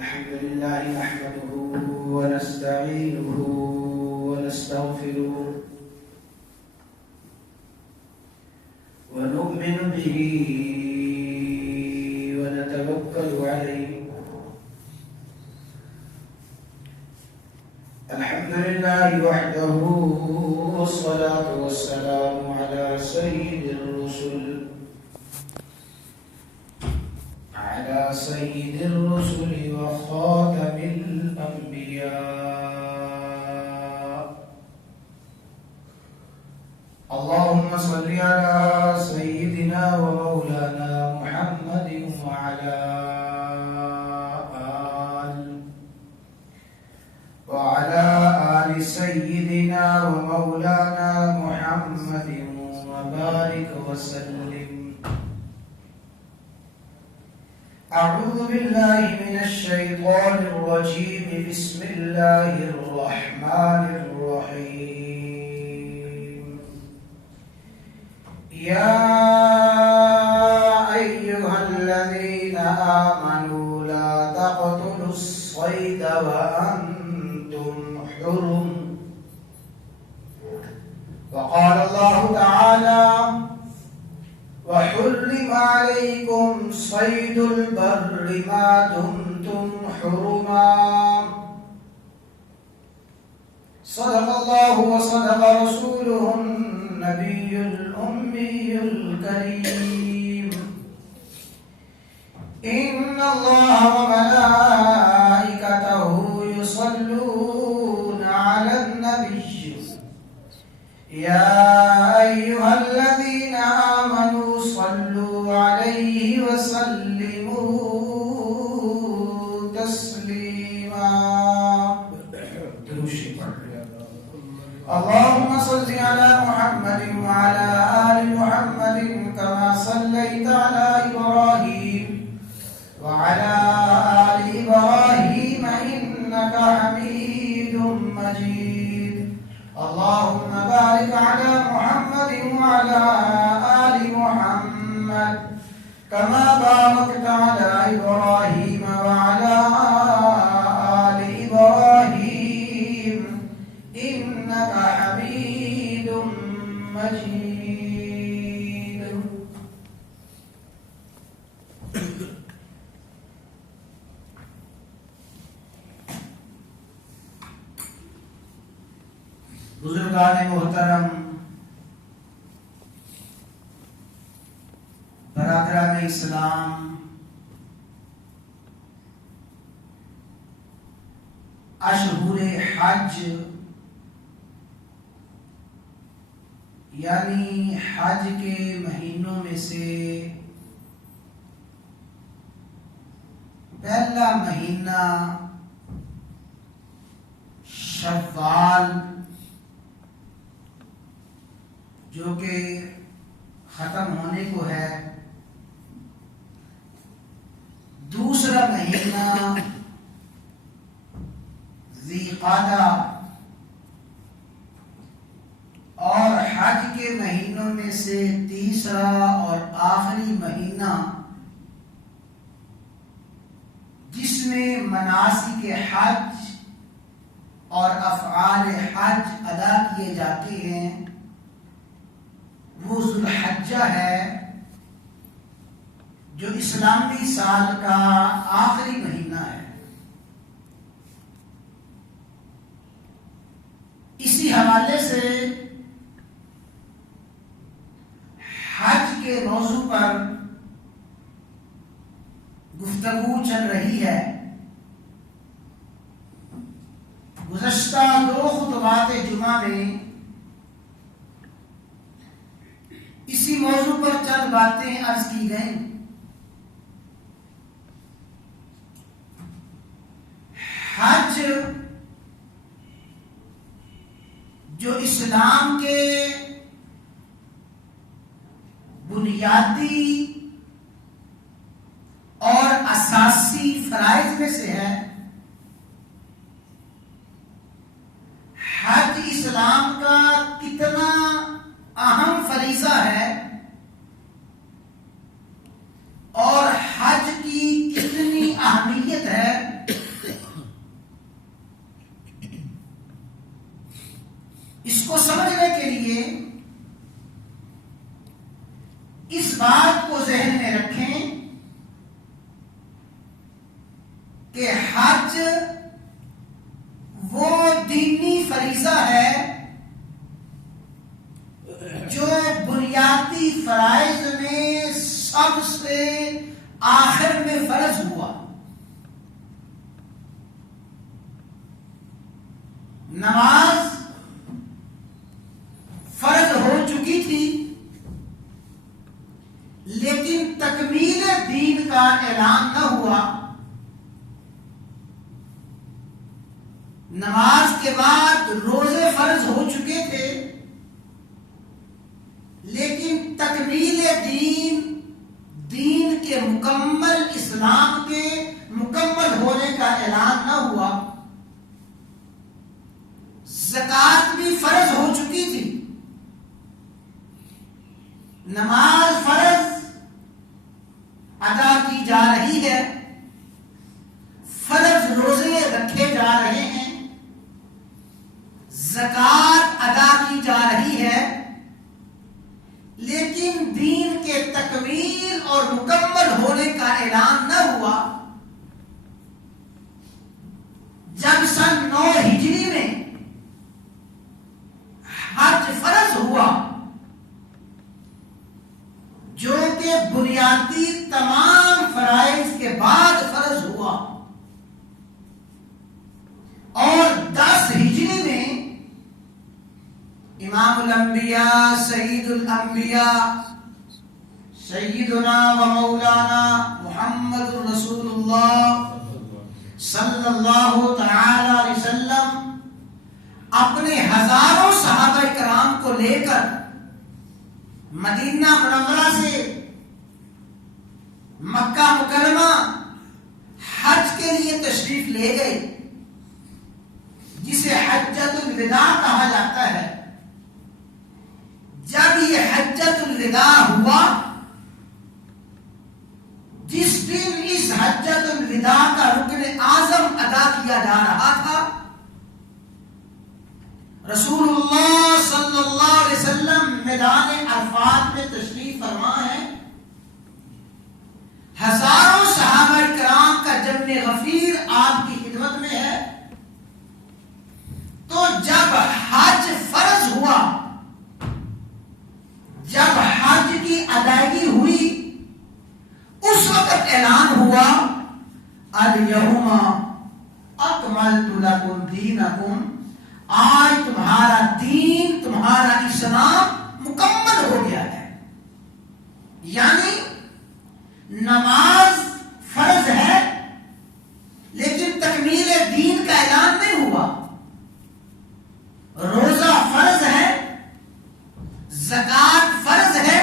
الحمد لله نحمده ونستعينه ونستغفره ونؤمن به ونتوكل عليه. الحمد لله وحده والصلاة والسلام على سيد الرسل وخاتم الأنبياء. اللهم صل على سيدنا ومولانا محمد وعلى آل سيدنا ومولانا محمد وبارك وسلم. أعوذ بالله من الشيطان الرجيم. بسم الله الرحمن الرحيم. يا أيها الذين آمنوا لا تقتلوا الصيد وأنتم حرم. وقال الله تعالى: وحرم عليكم صيد البر ما دمتم حرما. صدق الله وصدق رسوله النبي الأمي الكريم. إن الله وملائكته يصلون على النبي يا أيها الذين آمنوا صلوا عليه وسلموا تسليما. اللهم صل على محمد وعلى آل محمد كما صليت على إبراهيم وعلى آل إبراهيم إنك حميد مجيد. اللهم بارك على محمد وعلى آل محمد كما باركت على إبراهيم وعلى آل إبراهيم إنك حميد مجيد. بزرگان محترم، برادران اسلام، اشہور حج یعنی حج کے مہینوں میں سے پہلا مہینہ شوال جو کہ ختم ہونے کو ہے، دوسرا مہینہ ذی قعدہ، اور حج کے مہینوں میں سے تیسرا اور آخری مہینہ جس میں مناسک حج اور افعال حج ادا کیے جاتے ہیں وہ ذو الحجہ ہے، جو اسلامی سال کا آخری مہینہ ہے۔ اسی حوالے سے حج کے موضوع پر گفتگو چل رہی ہے۔ گزشتہ 2 خطبات جمعہ میں اسی موضوع پر چند باتیں عرض کی گئیں۔ حج جو اسلام کے بنیادی اور اساسی فرائض میں سے ہے، حج اسلام کا کتنا اہم فریضہ ہے اور حج کی کتنی اہمیت ہے، بات کو ذہن میں رکھیں کہ حج وہ دینی فریضہ ہے جو بنیادی فرائض میں سب سے آخر میں فرض ہوا. نماز فرض ہو چکی تھی لیکن تکمیل دین کا اعلان نہ ہوا. نماز کے بعد روزے فرض ہو چکے تھے لیکن تکمیل دین کے مکمل اسلام کے مکمل ہونے کا اعلان نہ ہوا. زکوٰۃ بھی فرض ہو چکی تھی. نماز فرض ادا کی جا رہی ہے, فرض روزے رکھے جا رہے ہیں, زکوٰۃ ادا کی جا رہی ہے, لیکن دین کے تکمیل اور مکمل ہونے کا اعلان نہ ہوا. جب سن 9 ہجری میں حج فرض ہوا جو کہ بنیادی تمام فرائض کے بعد فرض ہوا, اور 10 ہجری میں امام الانبیاء سید الانبیاء سیدنا و مولانا محمد رسول اللہ صلی اللہ تعالی علیہ وسلم اپنے ہزاروں صحابہ کرام کو لے کر مدینہ منورہ سے مکہ مکرمہ حج کے لیے تشریف لے گئے, جسے حجۃ الوداع کہا جاتا ہے. جب یہ حجۃ الوداع ہوا, جس دن اس حجۃ الوداع کا رکن اعظم ادا کیا جا رہا تھا, رسول اللہ صلی اللہ علیہ وسلم میدان عرفات میں تشریف فرما ہے. ہزاروں صحابہ کرام کا جمع غفیر آپ کی خدمت میں ہے. تو جب حج فرض ہوا, جب حج کی ادائیگی ہوئی, اس وقت اعلان ہوا الیوم اکملت لکم دینکم, آج تمہارا دین, تمہارا اسلام مکمل ہو گیا ہے. یعنی نماز فرض ہے لیکن تکمیل دین کا اعلان نہیں ہوا. روزہ فرض ہے, زکوٰۃ فرض ہے,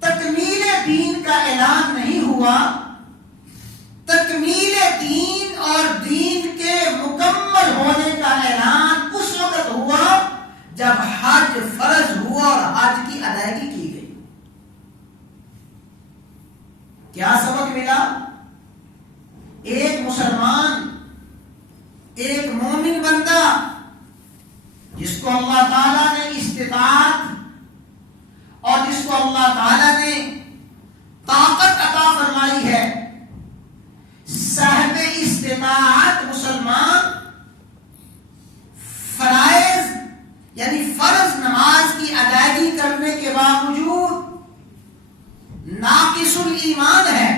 تکمیل دین کا اعلان نہیں ہوا. تکمیل دین اور دین کے مکمل ہونے کا اعلان اس وقت ہوا جب حج فرض ہوا اور حج کی ادائیگی کی گئی. کیا سبق ملا؟ ایک مسلمان, ایک مومن بندہ جس کو اللہ تعالیٰ نے استطاعت اور جس کو اللہ تعالیٰ نے طاقت عطا فرمائی ہے, صاحب استطاعت مسلمان فرائض یعنی فرض نماز کی ادائیگی کرنے کے باوجود ناقص الایمان ہے.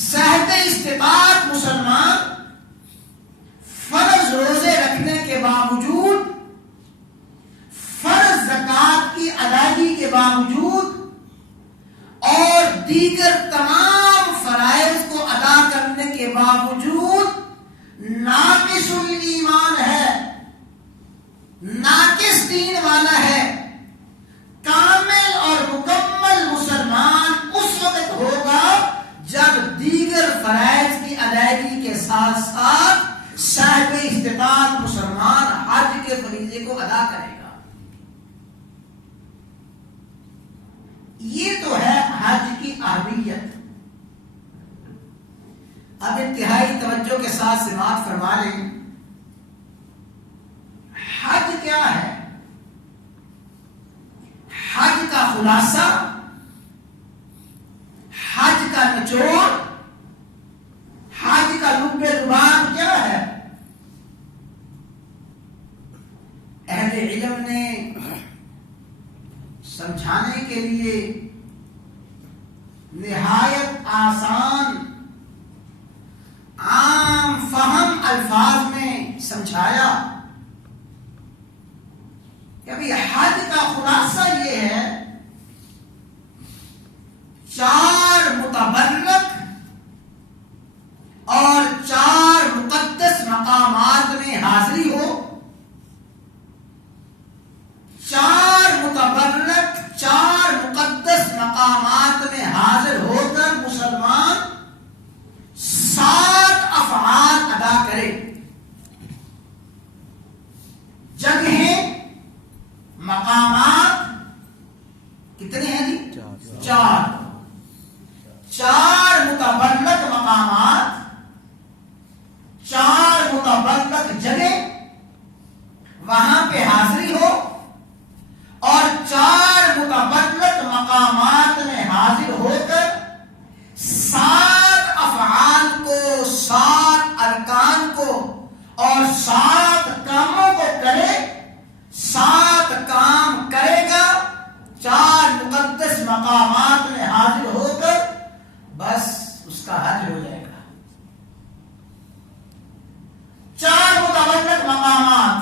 صاحب استطاعت مسلمان فرض روزے رکھنے کے باوجود, فرض زکوٰۃ کی ادائیگی کے باوجود اور دیگر تمام فرائض کو ادا کرنے کے باوجود ناقص الایمان ہے, ناقص دین والا ہے. کامل اور مکمل مسلمان اس وقت ہوگا جب دیگر فرائض کی ادائیگی کے ساتھ ساتھ صاحب استطاعت مسلمان حج کے فریضے کو ادا کرے گا. یہ تو ہے حج کی اہمیت. اب انتہائی توجہ کے ساتھ سماعت فرما لیں. حج کیا ہے؟ حج کا خلاصہ کا نچوڑ، حج کا لب لباب کیا ہے؟ اہل علم نے سمجھانے کے لیے نہایت آسان عام فہم الفاظ میں سمجھایا کہ ابھی حج کا خلاصہ یہ ہے، 4 متبرک اور 4 مقدس مقامات میں حاضری ہو، 4 متبرک 4 مقدس مقامات میں حاضر ہو کر مسلمان 7 افعال ادا کرے۔ جگہیں، مقامات کتنے ہیں جی؟ 4 متبرک مقامات، 4 متبرک جگہ، وہاں پہ حاضری ہو اور 4 متبرک مقامات میں حاضر ہو کر 7 افعال کو، 7 ارکان کو اور 7 کاموں کو کرے۔ 7 کام کرے گا 4 مقدس مقامات میں حاضر ہو کر، بس اس کا حج ہو جائے گا۔ 4 متبرک مقامات،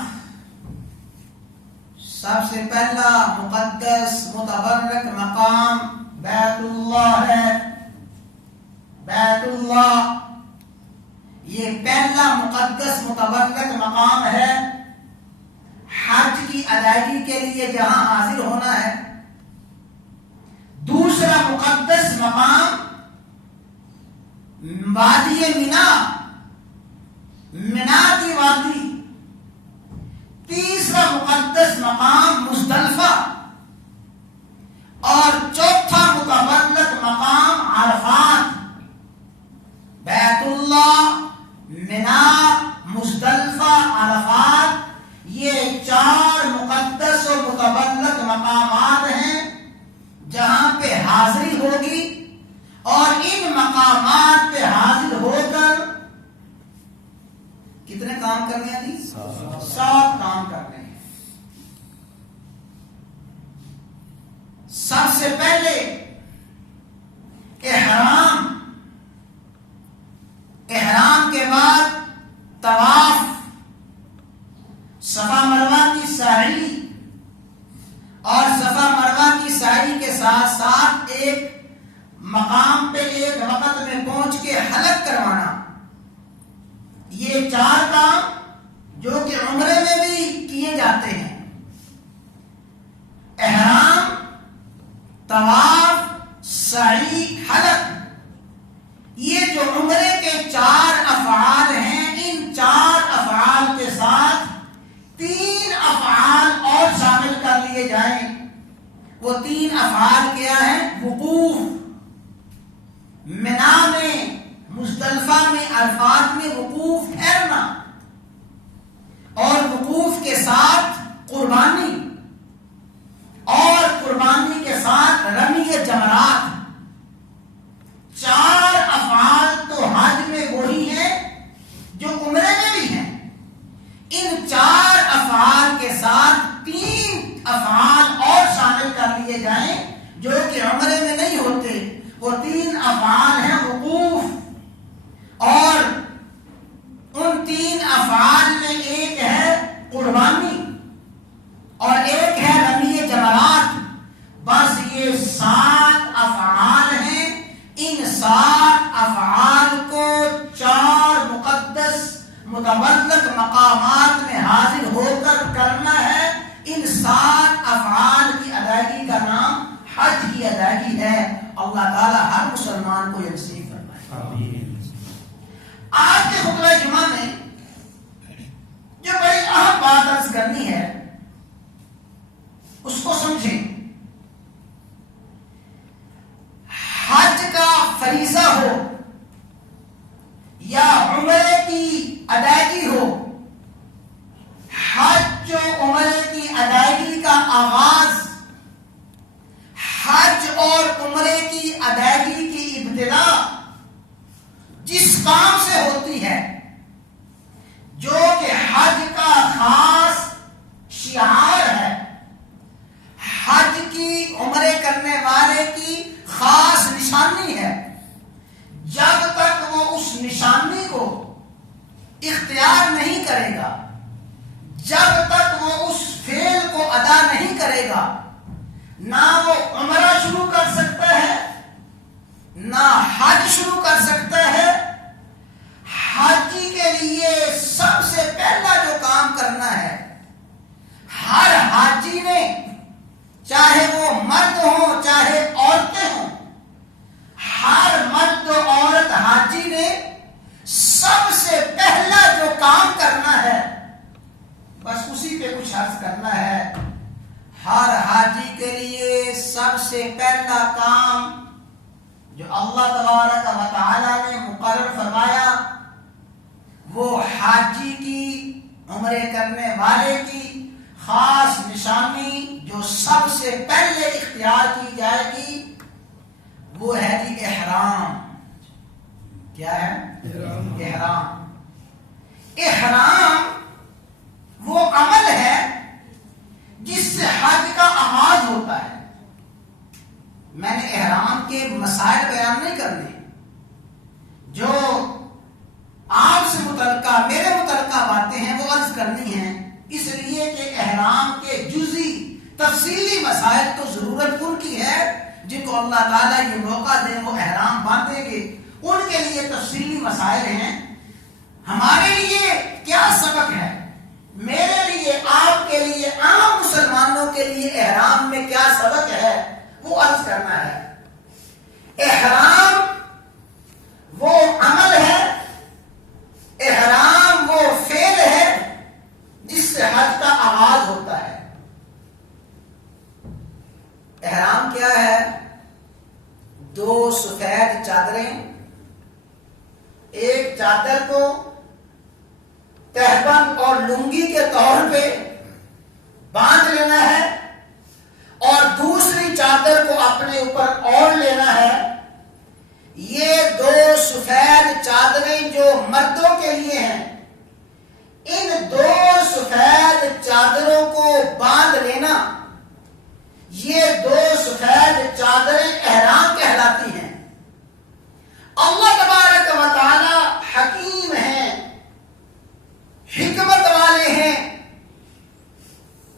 سب سے پہلا مقدس متبرک مقام بیت اللہ ہے۔ بیت اللہ یہ پہلا مقدس متبرک مقام ہے حج کی ادائیگی کے لیے جہاں حاضر ہونا ہے۔ دوسرا مقدس مقام وادی مینا، مینا کی وادی۔ تیسرا مقدس مقام مزدلفہ، اور چوتھا متبرک مقام عرفات۔ بیت اللہ، مینا، مزدلفہ، عرفات، یہ 4 مقدس و متبرک مقامات ہیں جہاں پہ حاضری ہوگی، اور ان مقامات پہ حاضر ہو کر کتنے کام کرنے ہیں جی؟ 7 کام کرنے ہیں۔ سب سے پہلے احرام کے بعد طواف، صفا مروہ کی سعی، اور صفا مروہ کی سعی کے ساتھ ساتھ ایک مقام پہ ایک وقت میں پہنچ کے حلق کروانا۔ یہ 4 کام جو کہ عمرے میں بھی کیے جاتے ہیں، احرام، طواف، سعی، حلق، یہ جو عمرے کے 4 افعال ہیں، ان 4 افعال کے ساتھ 3 افعال اور شامل کر لیے جائیں۔ وہ 3 افعال کیا ہیں؟ وقوف، مینا میں، مزدلفہ میں، عرفات میں وقوف ٹھہرنا، اور وقوف کے ساتھ قربانی، اور قربانی کے ساتھ رمی جمرات۔ 4 افعال تو حج میں وہی ہیں جو عمرے میں بھی ہیں۔ ان 4 افعال کے ساتھ 3 افعال اور شامل کر لیے جائیں جو کہ عمرے میں نہیں ہوتے۔ وہ 3 افعال ہیں وقوف، اور ان 3 افعال میں ایک ہے قربانی اور ایک ہے رمی جمرات۔ بس یہ 7 افعال ہیں۔ ان 7 افعال کو 4 مقدس متبرک مقامات میں حاضر ہو کر کرنا ہے۔ ان 7 افعال کی ادائیگی کا نام حج کی ادائیگی ہے۔ اللہ تعالی ہر مسلمان کو یہ نصیب فرمائے۔ آج کے خطبہ جمعہ میں جو بڑی اہم بات عرض کرنی ہے اس کو سمجھیں۔ حج کا فریضہ ہو یا عمرے کی ادائیگی ہو، حج و عمرے کی ادائیگی کا آغاز، حج اور عمرے کی ادائیگی کی ابتدا جس کام سے ہوتی ہے جو کہ حج کا خاص شعار ہے، حج کی عمرے کرنے والے کی خاص نشانی ہے، جب تک وہ اس نشانی کو اختیار نہیں کرے گا، جب تک وہ اس فعل کو ادا نہیں کرے گا، نہ وہ عمرہ شروع کر سکتا ہے نہ حج شروع کر سکتا ہے۔ حاجی کے لیے سب سے پہلا جو کام کرنا ہے، ہر حاجی نے، چاہے وہ مرد ہوں چاہے عورتیں ہوں، ہر مرد و عورت حاجی نے سب سے پہلا جو کام کرنا ہے، بس اسی پہ کچھ عرض کرنا ہے۔ ہر حاجی کے لیے سب سے پہلا کام جو اللہ تبارک و تعالی نے مقرر فرمایا، وہ حاجی کی، عمرے کرنے والے کی خاص نشانی جو سب سے پہلے اختیار کی جائے گی، وہ ہے جی احرام۔ کیا ہے؟ احرام۔ احرام وہ عمل ہے جس سے حج کا آغاز ہوتا ہے۔ میں نے احرام کے مسائل بیان نہیں کرنے، جو آپ سے متعلقہ، میرے متعلقہ باتیں ہیں وہ عرض کرنی ہیں، اس لیے کہ احرام کے جزئی تفصیلی مسائل تو ضرورت ان کی ہے جن کو اللہ تعالیٰ یہ موقع دیں وہ احرام باندھیں گے، ان کے لیے تفصیلی مسائل ہیں۔ ہمارے لیے کیا سبق ہے، میرے لیے، آپ کے لیے، عام مسلمانوں کے لیے احرام میں کیا سبق ہے، وہ عرض کرنا ہے۔ احرام وہ عمل ہے، احرام وہ فعل ہے جس سے حج کا آغاز ہوتا ہے۔ احرام کیا ہے؟ دو سفید چادریں، ایک چادر کو تہبند اور لنگی کے طور پہ باندھ لینا ہے اور دوسری چادر کو اپنے اوپر اوڑھ لینا ہے۔ یہ دو سفید چادریں جو مردوں کے لیے ہیں، ان دو سفید چادروں کو باندھ لینا، یہ دو سفید چادریں احرام کہلاتی ہیں۔ اللہ تبارک و تعالی حکیم ہیں، حکمت والے ہیں۔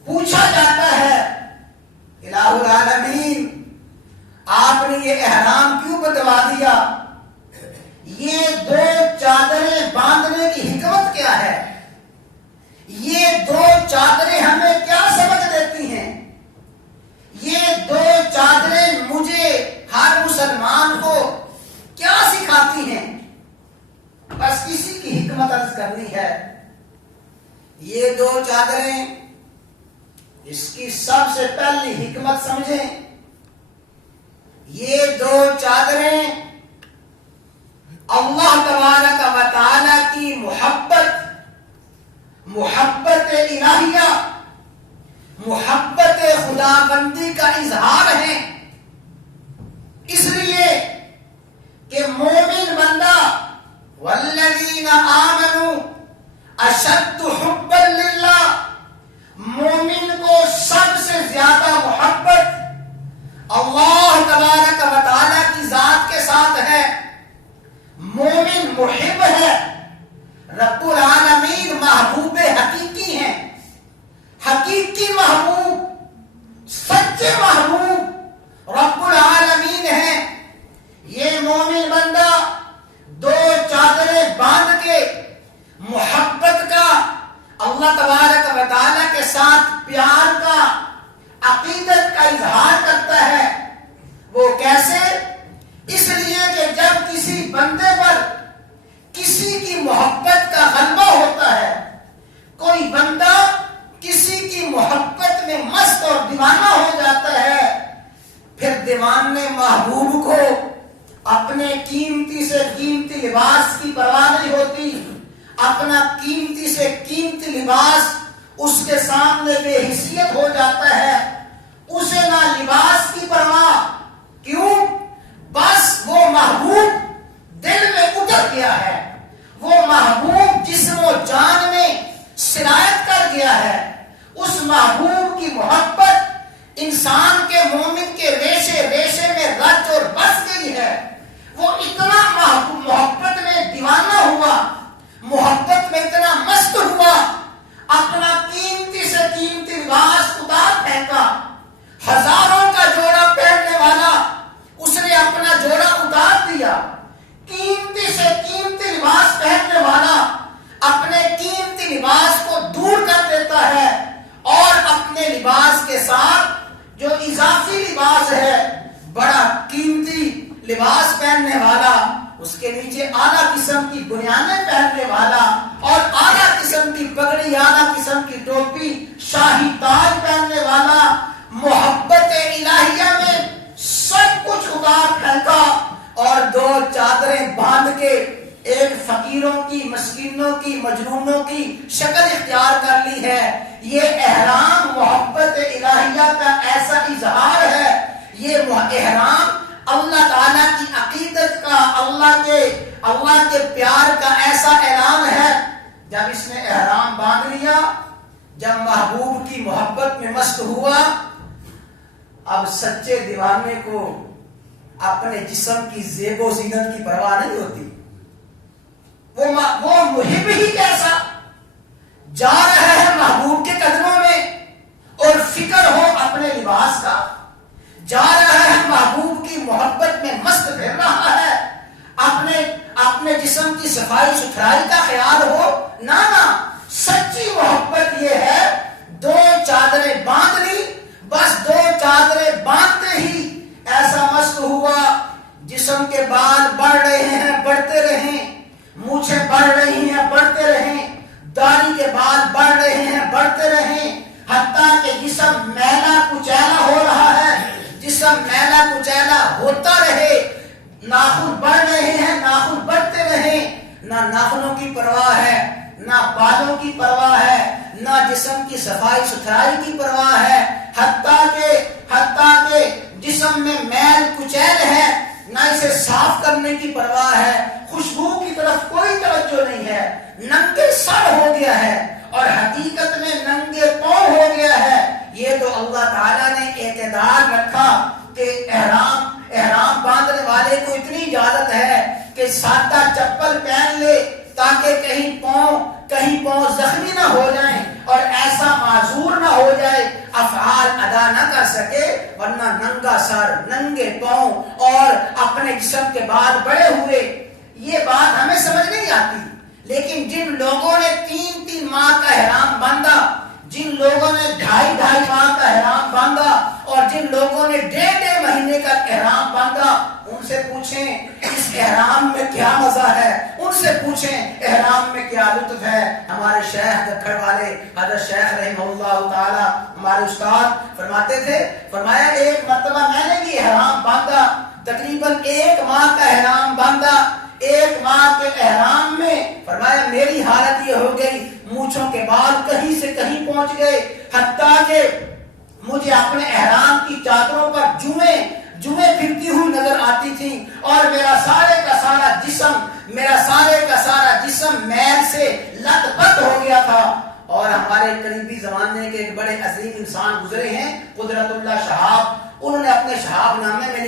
پوچھا جاتا ہے الہ العالمین، آپ نے یہ احرام کیوں بتوا دیا؟ یہ دو چادریں باندھنے کی حکمت کیا ہے؟ یہ دو چادریں ہمیں کیا سبق دیتی ہیں؟ یہ دو چادریں مجھے، ہر مسلمان کو کیا سکھاتی ہیں؟ بس اسی کی حکمت عرض کرنی ہے۔ یہ دو چادریں، اس کی سب سے پہلی حکمت سمجھیں۔ یہ دو چادریں اللہ تبارک و تعالی کی محبت الہیہ، محبت خداوندی کا اظہار ہے، اس لیے کہ مومن بندہ والذین آمنوا اشد حبا للہ، مومن کو سب سے زیادہ محبت اللہ تبارک و تعالی کی ذات کے ساتھ ہے۔ مومن محب ہے، رب العالمین محبوب حقیقی ہیں، حقیقی محبوب، سچے محبوب رب العالمین ہیں۔ یہ مومن بندہ دو چادریں باندھ کے محبت کا، اللہ تبارک و تعالی کے ساتھ پیار کا، عقیدت کا اظہار کرتا ہے۔ وہ کیسے؟ اس لیے کہ جب کسی بندے پر کسی کی محبت کا غلبہ ہوتا ہے، کوئی بندہ کسی کی محبت میں مست اور دیوانہ ہو جاتا ہے، پھر دیوانے محبوب کو اپنے قیمتی سے قیمتی لباس کی پرواہ نہیں ہوتی، اپنا قیمتی سے قیمتی لباس اس کے سامنے بے حیثیت ہو جاتا ہے، اسے نہ لباس کی پرواہ، کیوں؟ بس وہ محبوب لباس پہننے والا، اس کے نیچے اعلیٰ قسم کی بنیانیں پہننے والا اور اعلیٰ قسم کی پگڑی، اعلیٰ قسم کی ٹوپی، شاہی تاج پہننے والا، محبت الہیہ میں سب کچھ اتار پھینکا اور 2 چادریں باندھ کے ایک فقیروں کی، مسکینوں کی، مجنونوں کی شکل اختیار کر لی ہے۔ یہ احرام محبت الہیہ کا ایسا اظہار ہے، یہ احرام اللہ تعالیٰ کی عقیدت کا، اللہ کے پیار کا ایسا اعلان ہے۔ جب اس نے احرام باندھ لیا، جب محبوب کی محبت میں مست ہوا، اب سچے دیوانے کو اپنے جسم کی زیب و زینت کی پرواہ نہیں ہوتی۔ وہ محب ہی کیسا جا رہا ہے محبوب کے قدموں میں اور فکر ہو اپنے لباس کا، جا رہا ہے محبوب کی محبت میں مست پھر رہا ہے، اپنے جسم کی صفائی ستھرائی کا خیال ہو نہ۔ سچی محبت یہ ہے 2 چادریں باندھ لی، بس 2 چادریں باندھتے ہی ایسا مست ہوا، جسم کے بال بڑھ رہے ہیں بڑھتے رہیں، مونچھیں بڑھ رہی ہیں بڑھتے رہیں، داڑھی کے بال بڑھ رہے ہیں بڑھتے رہیں، حتیٰ کہ جسم میلا کچیلا ہو رہا ہے، جسم میلا کچیلا ہوتا رہے، ناخن بڑھ رہے ہیں ناخن بڑھتے رہیں، نہ ناخنوں کی پرواہ ہے، نہ بالوں کی پرواہ ہے، نہ جسم کی صفائی ستھرائی کی پرواہ ہے، حتیٰ کہ جسم میں میل کچیل ہے، نہ اسے صاف کرنے کی پرواہ ہے، خوشبو کی طرف کوئی توجہ نہیں ہے، ننگے سر ہو گیا ہے اور حقیقت میں ننگے پاؤں ہو گیا ہے۔ یہ تو اللہ تعالیٰ نے اعتدال رکھا کہ احرام باندھنے والے کو اتنی اجازت ہے کہ سادہ چپل پہن لے تاکہ کہیں پاؤں زخمی نہ ہو جائیں اور ایسا معذور نہ ہو جائے، افعال ادا نہ کر سکے، ورنہ ننگا سر، ننگے پاؤں اور اپنے جسم کے بال بڑے ہوئے، یہ بات ہمیں سمجھ نہیں آتی۔ لیکن جن لوگوں نے 3 ماہ کا احرام باندھا، جن لوگوں نے 2.5 ماہ کا احرام باندھا اور جن لوگوں نے 1.5 مہینے کا احرام باندھا، ان سے پوچھیں اس احرام میں کیا مزہ ہے، ان سے پوچھیں احرام میں کیا لطف ہے۔ ہمارے شیخ دکھڑ والے حضرت شیخ رحمہ اللہ تعالی ہمارے استاد فرماتے تھے، فرمایا ایک مرتبہ میں نے بھی احرام باندھا، تقریباً 1 ماہ کا احرام باندھا، 1 ماہ کے احرام میں فرمایا میری حالت یہ ہو گئی، مونچھوں کے بال کہیں سے کہیں پہنچ گئے، حتیٰ کہ مجھے اپنے احرام کی چادروں پر جوئیں پھرتی ہوئی نظر آتی تھی اور میرا سارے کا سارا جسم میل سے لت پت ہو گیا تھا۔ اور ہمارے قریبی زمانے کے ایک بڑے عظیم انسان گزرے ہیں قدرت اللہ شہاب، انہوں نے اپنے شہاب نامے میں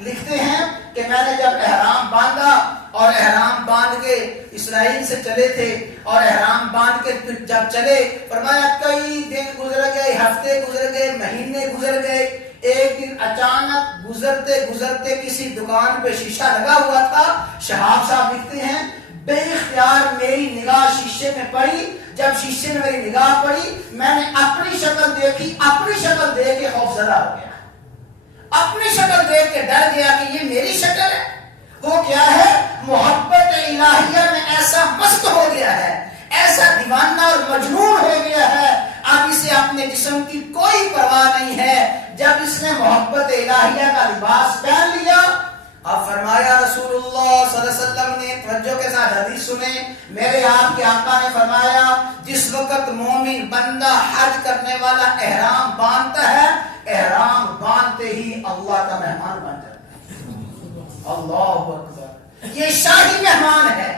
لکھتے ہیں کہ میں نے جب احرام باندھا اور احرام باندھ کے اسرائیل سے چلے تھے اور احرام باندھ کے جب چلے، فرمایا کئی دن گزر گئے، ہفتے گزر گئے، مہینے گزر گئے، ایک دن اچانک گزرتے کسی دکان پہ شیشہ لگا ہوا تھا، شہاب صاحب لکھتے ہیں بے اختیار میری نگاہ شیشے میں پڑی، جب شیشے میں میری نگاہ پڑی میں نے اپنی شکل دیکھی، اپنی شکل دیکھ کے خوفزدہ ہو گیا، اپنی شکل دیکھ کے ڈر گیا کہ یہ میری شکل ہے۔ وہ کیا ہے؟ محبت الہیہ میں ایسا مست ہو گیا ہے، ایسا دیوانہ اور مجنون ہو گیا ہے، اب اسے اپنے جسم کی کوئی پرواہ نہیں ہے۔ جب اس نے محبت الہیہ کا لباس پہن لیا، اب فرمایا رسول اللہ صلی اللہ علیہ وسلم نے، توجہ کے ساتھ حدیث سنیں، میرے آپ کے آقا نے فرمایا جس وقت مومن بندہ حج کرنے والا احرام باندھتا ہے، احرام باندھتے ہی اللہ کا مہمان بن جاتا ہے۔ اللہ اکبر، یہ شاہی مہمان ہے،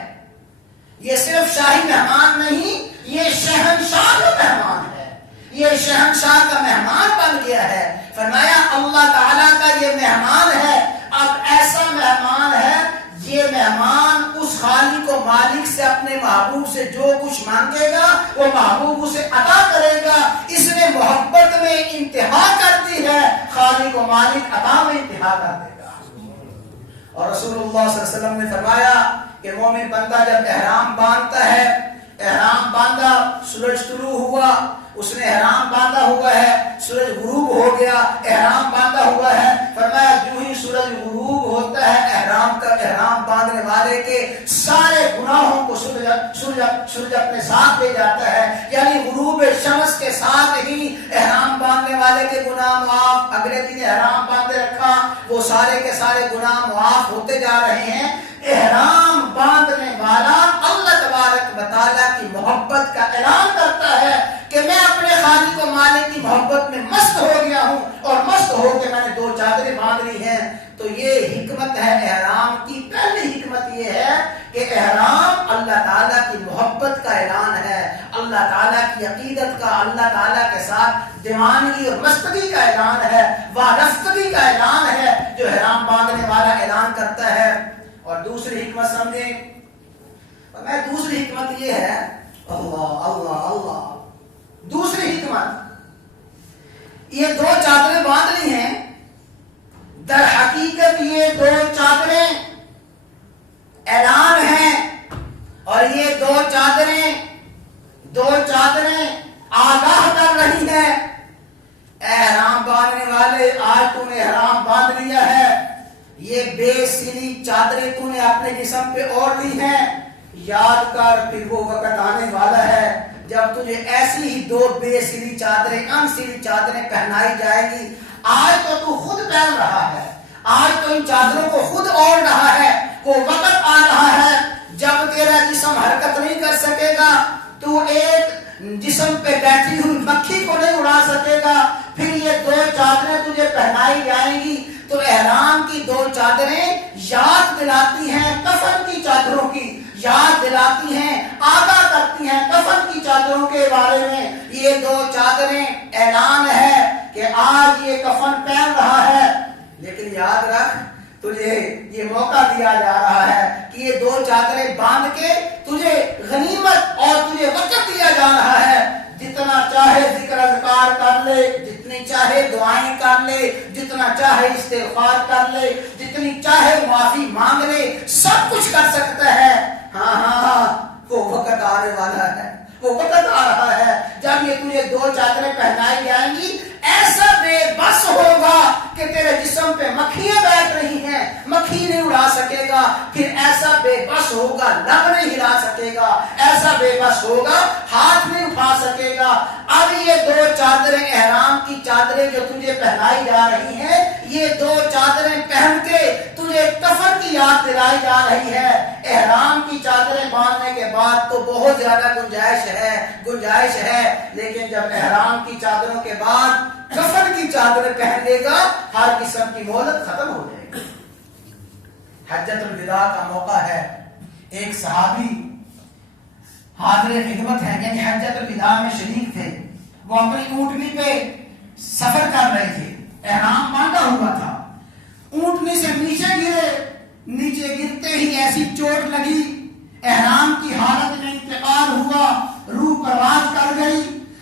یہ صرف شاہی مہمان نہیں، یہ شہنشاہ کا مہمان ہے، یہ شہنشاہ کا مہمان بن گیا ہے۔ فرمایا اللہ تعالیٰ کا یہ مہمان ہے، اب ایسا مہمان ہے، یہ مہمان اس خالق و مالک سے، اپنے محبوب سے جو کچھ مانگے گا وہ محبوب اسے عطا کرے گا۔ اس نے محبت میں انتہا کر دی ہے، خالق و مالک عطا میں انتہا کر دے گا۔ اور رسول اللہ صلی اللہ علیہ وسلم نے فرمایا کہ مومن بندہ جب احرام باندھتا ہے، احرام باندھا، سورج طلوع ہوا، اس نے احرام باندھا ہوا ہے، سورج غروب ہو گیا، احرام باندھا ہوا ہے، فرمایا جو ہی سورج غروب ہوتا ہے احرام باندھنے والے کے سارے گناہوں کو سورج اپنے ساتھ لے جاتا ہے، یعنی غروب شمس کے ساتھ ہی احرام باندھنے والے کے گناہ معاف، اگلے دن احرام باندھے رکھا وہ سارے کے سارے گناہ معاف ہوتے جا رہے ہیں۔ احرام باندھنے والا اللہ تبارک و تعالیٰ کی محبت کا اعلان کرتا ہے کہ میں اپنے خالق و مالک کی محبت میں مست ہو گیا ہوں اور مست ہو کے میں نے 2 چادریں باندھ لی ہیں۔ تو یہ حکمت ہے احرام کی، پہلی حکمت یہ ہے کہ احرام اللہ تعالیٰ کی محبت کا اعلان ہے، اللہ تعالیٰ کی عقیدت کا، اللہ تعالیٰ کے ساتھ دیوانگی اور مستگی کا اعلان ہے، وابستگی کا اعلان ہے جو احرام باندھنے والا اعلان کرتا ہے۔ اور دوسری حکمت سمجھیں، میں دوسری حکمت یہ ہے، اللہ اللہ اللہ، دوسری حکمت یہ 2 چادریں باندھ لی ہیں، در حقیقت یہ 2 چادریں اعلان ہیں اور یہ 2 چادریں آگاہ کر رہی ہیں، احرام باندھنے والے آج تم نے احرام باندھ لیا ہے، یہ بے سلی چادریں تو نے اپنے جسم پہ اوڑھ لی ہیں، یاد کر پھر وہ وقت آنے والا ہے جب تجھے ایسی ہی 2 بے سلی چادریں، ان سلی چادریں پہنائی جائے گی۔ آج تو خود پہن رہا ہے، آج تو ان چادروں کو خود اوڑھ رہا ہے، وہ وقت آ رہا ہے جب تیرا جسم حرکت نہیں کر سکے گا، تو ایک جسم پہ بیٹھی ہوئی مکھی کو نہیں اڑا سکے گا، پھر یہ 2 چادریں تجھے پہنائی جائیں گی۔ تو احرام کی 2 چادریں یاد دلاتی ہیں کفن کی چادروں کی، یاد دلاتی ہیں، آگاہ کرتی ہیں کفن کی چادروں کے بارے میں۔ یہ 2 چادریں اعلان ہے کہ آج یہ کفن پہن رہا ہے، لیکن یاد رکھ تجھے یہ موقع دیا جا رہا ہے کہ یہ 2 چادریں باندھ کے تجھے غنیمت اور تجھے وقت دیا جا رہا ہے، جتنا چاہے ذکر اذکار کر لے، جتنی چاہے دعائیں کر لے، جتنا چاہے استغفار کر لے، جتنی چاہے معافی مانگ لے، سب کچھ کر سکتا ہے۔ ہاں وہ وقت آنے والا ہے، وہ وقت آ رہا ہے جب یہ تجھے 2 چادریں پہنائی جائیں گی، ایسا بے بس ہوگا کہ تیرے جسم پہ مکھیاں بیٹھ رہی ہیں، مکھی نہیں اڑا سکے گا، پھر ایسا بے بس ہوگا لب نہیں ہلا سکے گا، ایسا بے بس ہوگا ہاتھ نہیں اٹھا سکے گا۔ اب یہ 2 چادریں، احرام کی چادریں جو تجھے پہنائی جا رہی ہیں، یہ 2 چادریں پہن کے تجھے کفن کی یاد دلائی جا رہی ہے۔ احرام کی چادریں باندھنے کے بعد تو بہت زیادہ گنجائش ہے، لیکن جب احرام کی چادروں کے بعد کفن کی چادریں پہن لے گا، ہر قسم کی مہلت ختم ہو جائے گی۔ حجۃ الوداع کا موقع ہے، ایک صحابی حاضر خدمت ہیں، یعنی حجۃ الوداع میں شریک تھے، وہ اپنی اونٹنی پہ سفر کر رہے تھے، احرام باندھا ہوا تھا، اونٹنی سے نیچے گرے، نیچے گرتے ہی ایسی چوٹ لگی، احرام کی حالت میں انتقال ہوا، روح پرواز کر گئی۔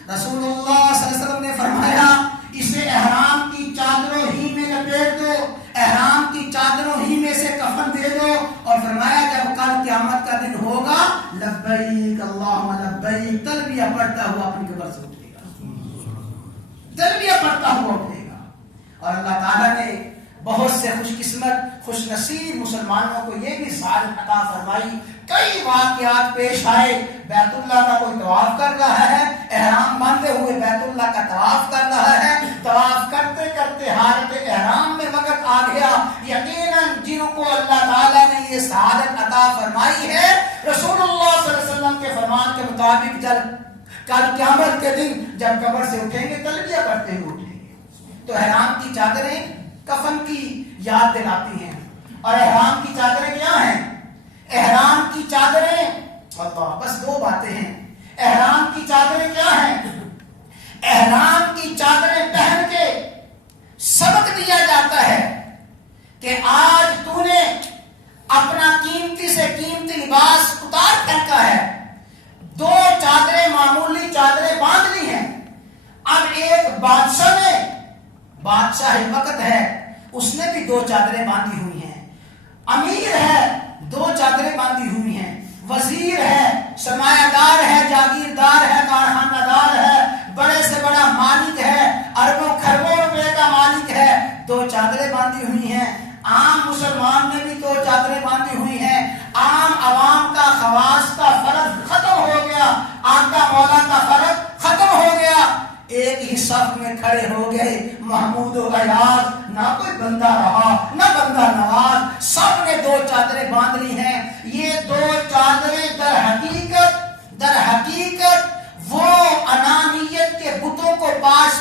رسول اللہ صلی اللہ علیہ وسلم نے فرمایا اسے احرام کی چادروں ہی میں لپیٹ دو، احرام کی چادروں ہی میں سے کفن دے دو، اور فرمایا جب کل قیامت کا دن ہوگا لبیک اللہم لبیک تلبیہ پڑھتا ہوا اپنی قبر سے اٹھے گا، تلبیہ پڑھتا ہوا اٹھے گا۔ اور اللہ تعالیٰ نے بہت سے خوش قسمت خوش نصیب مسلمانوں کو یہ بھی سعادت عطا فرمائی، کئی واقعات پیش آئے، بیت اللہ کا کوئی طواف کر رہا ہے، احرام باندھے ہوئے بیت اللہ کا طواف کر رہا ہے، طواف کرتے کرتے حالت احرام میں وقت آ گیا، یقیناً جن کو اللہ تعالیٰ نے یہ سعادت عطا فرمائی ہے، رسول اللہ صلی اللہ علیہ وسلم کے فرمان کے مطابق کل قیامت کے دن جب قبر سے اٹھیں گے تلبیہ کرتے ہوئے اٹھیں گے۔ تو احرام کی چادریں کفن کی یاد دلاتی ہیں، اور احرام کی چادریں کیا ہیں؟ احرام کی چادریں، اللہ، بس 2 باتیں ہیں۔ احرام کی چادریں کیا ہیں؟ احرام کی چادریں پہن کے سبق دیا جاتا ہے کہ آج تو نے اپنا قیمتی سے قیمتی لباس اتار پھینکا ہے، 2 چادریں معمولی چادریں باندھ لی ہیں، اب ایک بادشاہ وقت ہے، اس نے بھی 2 چادریں باندھی ہوئی ہیں، امیر ہے 2 چادریں باندھی ہوئی ہیں، وزیر ہے، سرمایہ دار ہے، جاگیردار ہے، کارخانہ دار ہے، بڑے سے بڑا مالک ہے، ارب مسلمان نے بھی 2 چادریں باندھی ہوئی ہیں. عام عوام کا خواص کا فرق ختم ہو گیا, آقا مولا کا فرق ختم ہو گیا. ایک ہی صف میں کھڑے ہو گئے محمود و ایاز, نہ کوئی بندہ رہا نہ بندہ نواز, سب نے 2 چادریں باندھ لی ہیں. یہ 2 چادریں در حقیقت وہ انانیت کے بتوں کو پاش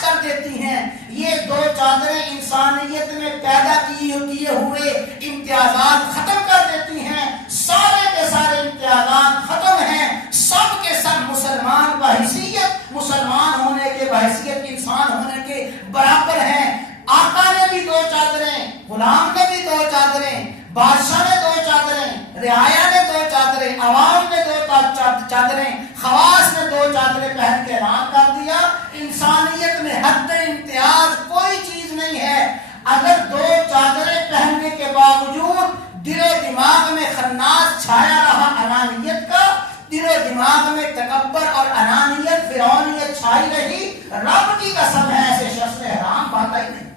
کر دیتی ہیں. یہ 2 چادریں انسانیت میں پیدا کیے ہوئے امتیازات ختم کر دیتی ہیں. سارے کے سارے امتیازات ختم ہیں. سب کے سب مسلمان بحیثیت مسلمان ہونے کے, بحیثیت انسان ہونے کے برابر ہیں. آقا نے بھی 2 چادریں, غلام نے بھی 2 چادریں, بادشاہ نے 2 چادریں, رعایا نے 2 چادریں, عوام نے 2 چادریں, خواص نے 2 چادریں پہن کے اعلان کر دیا. انسانیت میں حد امتیاز کوئی چیز نہیں ہے. اگر 2 چادریں پہننے کے باوجود دل و دماغ میں خناس چھایا رہا انانیت کا, دل و دماغ میں تکبر اور انانیت فرعونیت چھائی رہی, رب کی قسم ہے ایسے شخص نے احرام باندھا ہی نہیں.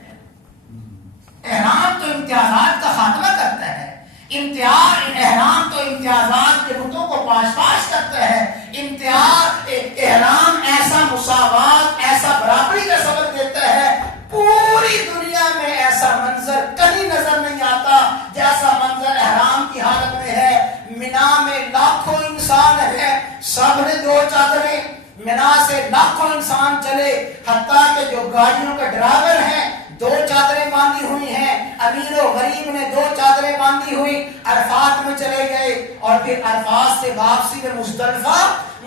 احرام تو امتیازات کا خاتمہ کرتا ہے. احرام تو امتیازات کے بتوں کو پاش کرتا ہے. احرام ایسا مساوات, ایسا برابری کا سبب دیتا ہے. پوری دنیا میں ایسا منظر کہیں نظر نہیں آتا جیسا منظر احرام کی حالت میں ہے. مینا میں لاکھوں انسان ہے, سب نے 2 چادریں, مینا سے لاکھوں انسان چلے, حتیٰ کہ جو گاڑیوں کے ڈرائیور ہیں 2 چادریں باندھی ہوئی ہیں. امیر و غریب نے 2 چادریں باندھی ہوئی, عرفات میں چلے گئے. اور پھر عرفات سے واپسی میں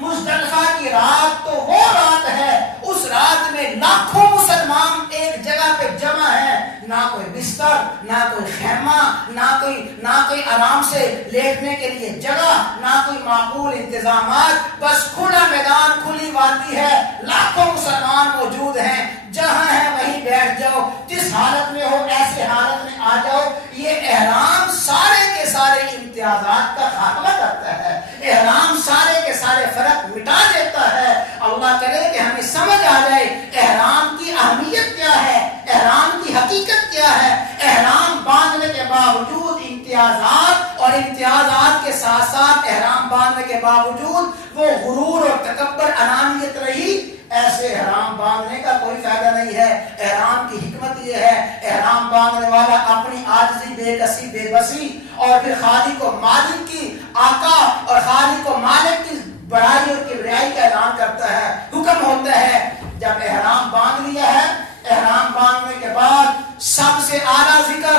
مزدلفہ کی رات تو وہ رات ہے, اس رات میں لاکھوں مسلمان ایک جگہ پہ جمع ہے. نہ کوئی بستر, نہ کوئی خیمہ, نہ کوئی آرام سے لیٹنے کے لیے جگہ, نہ کوئی معقول انتظامات, بس کھلا میدان, کھلی وادی ہے. لاکھوں مسلمان موجود ہیں, جہاں ہے وہیں بیٹھ جاؤ, جس حالت میں ہو ایسے حالت میں آ جاؤ. یہ احرام سارے کے سارے امتیازات کا خاتمہ کرتا ہے. احرام سارے کے سارے فرق مٹا دیتا ہے. اللہ کرے کہ ہمیں سمجھ آ جائے احرام کی اہمیت کیا ہے, احرام کی حقیقت کیا ہے. احرام باندھنے کے باوجود امتیازات, اور امتیازات کے ساتھ ساتھ احرام باندھنے کے باوجود وہ غرور اور تکبر انانیت رہی. ایسے احرام باندھنے کا کوئی فائدہ نہیں ہے. احرام کی حکمت یہ ہے, احرام باندھنے والا اپنی عاجزی, بے کسی, بے بسی, اور پھر خالق و مالک کی, آقا اور خالق و مالک کی بڑائی اور کبریائی کا اعلان کرتا ہے. حکم ہوتا ہے جب احرام باندھ لیا ہے, احرام باندھنے کے بعد سب سے اعلیٰ ذکر,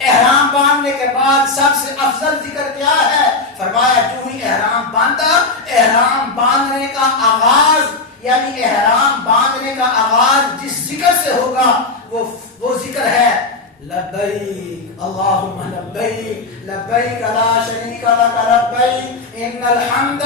احرام باندھنے کے بعد سب سے افضل ذکر کیا ہے؟ فرمایا جو ہی احرام باندھا, احرام باندھنے کا آغاز یعنی احرام باندھنے کا آغاز جس ذکر سے ہوگا وہ ذکر ہے لبیک اللہم لبیک لبیک لا شریک لک لبیک ان الحمد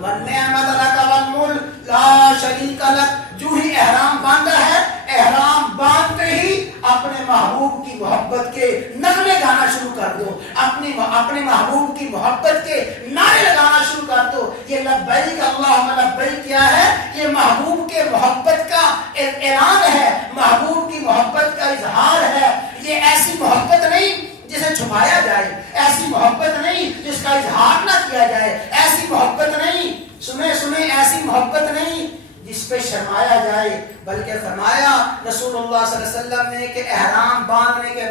والنعمت لک والملک لا شریک لک. جو ہی احرام باندھا ہے, احرام باندھتے ہی اپنے محبوب کی محبت کے نغمے گانا شروع کر دو, اپنے محبوب کی محبت کے نعرے لگانا شروع کر دو. یہ لبیک اللہم لبیک کیا ہے؟ یہ محبوب کے محبت کا اعلان ہے, محبوب کی محبت کا اظہار ہے. یہ ایسی محبت نہیں جسے چھپایا جائے, ایسی محبت نہیں جس کا اظہار نہ کیا جائے, ایسی محبت نہیں سنے ایسی محبت نہیں جس پہ شرمایا جائے, بلکہ فرمایا رسول اللہ صلی اللہ علیہ وسلم نے کہ احرام باندھنے کے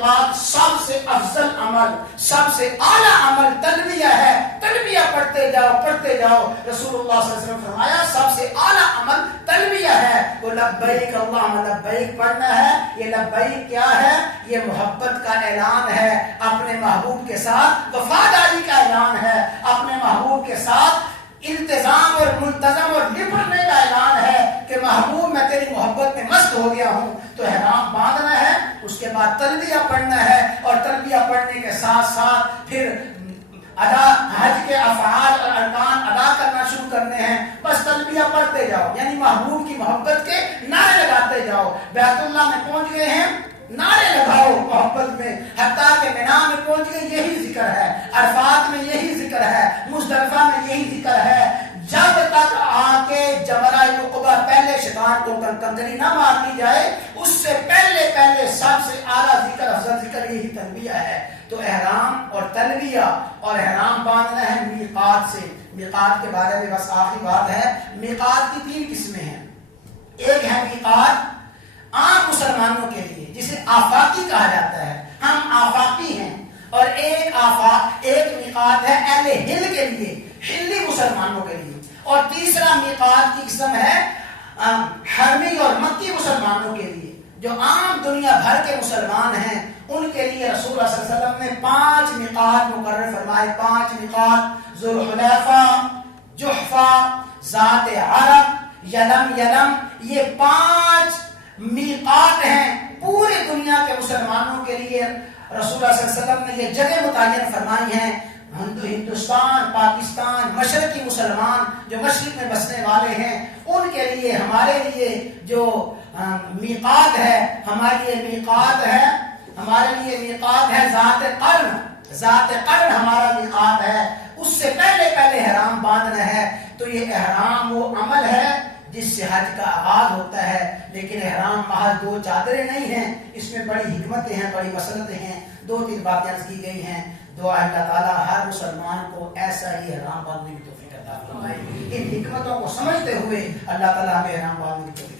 بعد سب سے افضل عمل, سب سے اعلیٰ عمل تلبیہ ہے. تلبیہ پڑھتے جاؤ. رسول اللہ صلی اللہ علیہ وسلم فرمایا سب سے اعلیٰ عمل تلبیہ ہے. وہ لبیک اللہم لبیک پڑھنا ہے. یہ لبیک کیا ہے؟ یہ محبت کا اعلان ہے, اپنے محبوب کے ساتھ وفاداری کا اعلان ہے, اپنے محبوب کے ساتھ التزام اور ملتزم اور نپٹنے کا اعلان ہے کہ محبوب میں تیری محبت میں مست ہو گیا ہوں. تو احرام باندھنا ہے, اس کے بعد تلبیہ پڑھنا ہے, اور تلبیہ پڑھنے کے ساتھ ساتھ پھر حج کے افعال اور ارکان ادا کرنا شروع کرنے ہیں. بس تلبیہ پڑھتے جاؤ, یعنی محبوب کی محبت کے نعرے لگاتے جاؤ. بیت اللہ میں پہنچ گئے ہیں, نعرے لگاؤ محبت میں, حتیٰ کہ مینا میں پہنچ گئے یہی ذکر ہے, عرفات میں یہی ذکر ہے, مزدلفہ میں یہی ذکر ہے. جب تک آ کے جمرہ عقبہ پہلے شیطان کو کنکری نہ مار دی جائے, اس سے پہلے سب سے اعلیٰ ذکر افضل ذکر یہی تلبیہ ہے. تو احرام اور تلبیہ اور احرام باندھنا ہے میقات سے. میقات کے بارے میں بس آخری بات ہے. میقات کی 3 قسمیں ہیں. ایک ہے میقات عام مسلمانوں کے لیے جسے آفاقی کہا جاتا ہے, ہم آفاقی ہیں. اور ایک میقات ہے اہل ہل کے لیے, ہلی مسلمانوں کے لیے. اور تیسرا میقات کی قسم ہے حرمی اور مکی مسلمانوں کے لیے. جو عام دنیا بھر کے مسلمان ہیں ان کے لیے رسول اللہ صلی اللہ علیہ وسلم نے 5 میقات مقرر فرمائے. 5 میقات ذوالحلیفہ, جحفہ, ذات عرق, یلم. یہ 5 میقات ہیں پوری دنیا کے مسلمانوں کے لیے. رسول اللہ صلی اللہ علیہ وسلم نے یہ جگہ متعین فرمائی ہیں. ہندوستان, پاکستان, مشرقی مسلمان جو مشرق میں بسنے والے ہیں ان کے لیے, ہمارے لیے جو میقات ہے, ہمارے لیے میقات ہے ذات قرن. ذات قرن ہمارا میقات ہے. اس سے پہلے احرام باندھنا ہے. تو یہ احرام وہ عمل ہے جس سے حج کا آغاز ہوتا ہے. لیکن احرام محض 2 چادریں نہیں ہیں, اس میں بڑی حکمتیں ہیں, بڑی مسلطیں ہیں. 2-3 باتیں عرض کی گئی ہیں. دعا اللہ تعالیٰ ہر مسلمان کو ایسا ہی احرام باندھنے کی توفیق عطا فرمائے. ان حکمتوں کو سمجھتے ہوئے اللہ تعالیٰ ہمیں احرام باندھنے کی توفیق